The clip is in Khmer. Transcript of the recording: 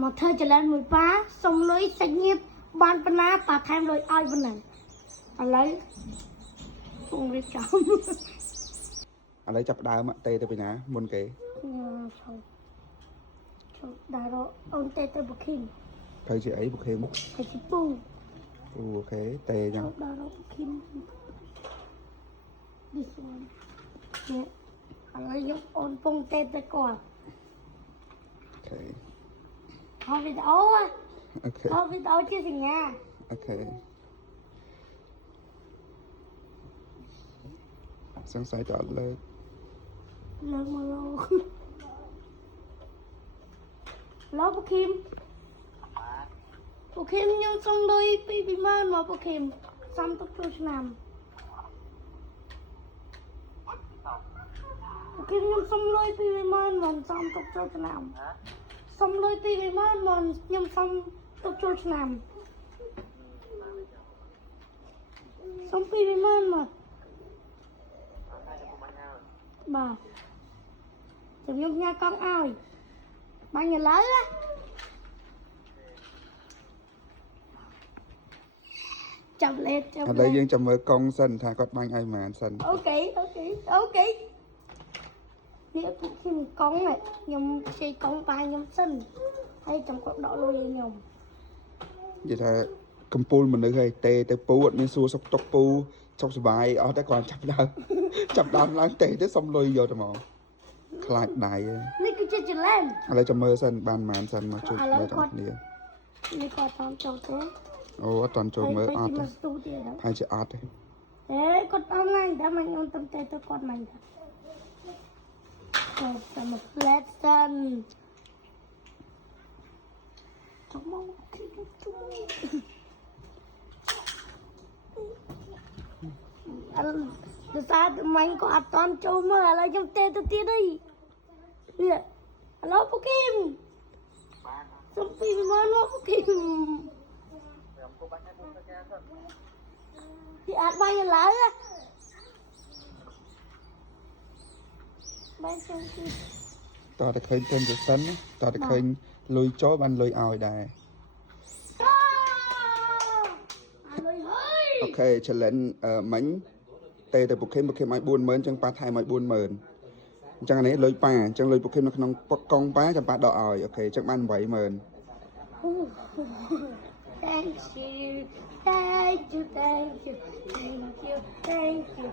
mà thơ trở lên mùi phá xong lưới sách nhiếp ban phân á bà thêm lưới ai bên này à lấy không biết chồng ឥឡូវចាប់ដើមតេទៅពីណាមុនគេ đã rồi ông tê tê bực khinh ទៅជាអីបុកខេម hay chị pu អូខេតេចឹង đã rồi bực khinh this one nè à lấy giúp ôn pung tê tê quả អូខេ thôi vì đâu á អូខេ thôi vì đâu chứ gì nha អូខេសង្ស័យតអត់លើក lớn mà lâu lâu bực khinh nhưng xong đôi bị mơn mà bực khinh xong tóc cho nằm bực khinh nhưng xong đôi bị mơn mà xong tóc cho nằm xong đôi bị mơn mà nhưng xong tóc cho nằm xong bị mơn mà bà chụp nhung nha con ơi bao nhiêu lớn á chụp lên ឥឡូវយើងចាំមើលកុងសិនថាគាត់បាញ់ឲ្យប៉ុន្មានសិន okនេះពួកខ្ញុំកុងnàyខ្ញុំជ័យកុងបាយខ្ញុំសិនហើយចាំគាត់ដកលុយឲ្យខ្ញុំ និយាយថាកំពូលមនុស្សហើយតេទៅពូអត់មានសួរសុខទុក្ខពូសុខសប្បាយអស់តែគាត់ចាប់ដើមចាប់ដើមឡើងតេទៅសុំលុយយកទៅមកខ្លាចដៃ នេះគឺជាចលែម ឥឡូវចាំមើលសិនបានប៉ុន្មានសិនមកជួយមើលទាំងគ្នា នេះគាត់តាមចូលទេ អូអត់តន់ចូលមើលអត់ទេ ស្ទូទៀត ហើយជាអត់ទេ អេគាត់អនឡាញតែមិនខ្ញុំទៅទៅគាត់មិនដែរគាត់តែមក lesson ចុះមកគិតជួយអលទៅសាទមិញក៏អត់តន់ចូលមើលឥឡូវខ្ញុំទេទៅទៀតអីនេះឥឡូវពូគីមសុំពីមើលមកពូគីមchị ăn bao nhiêu lớn á bán xong chị តើតែឃើញទុនទៅសិនតើតែឃើញលុយចូលបានលុយឲ្យដែរ lười hơi អូខេ challenge មិញតេទៅពុកខេមឲ្យ 40000 អញ្ចឹងប៉ាថែមឲ្យ 40000 អញ្ចឹងអានេះលុយប៉ាអញ្ចឹងលុយពុកខេមនៅក្នុងកុងប៉ាចាំប៉ាដកឲ្យអូខេអញ្ចឹងបាន 80000 thank you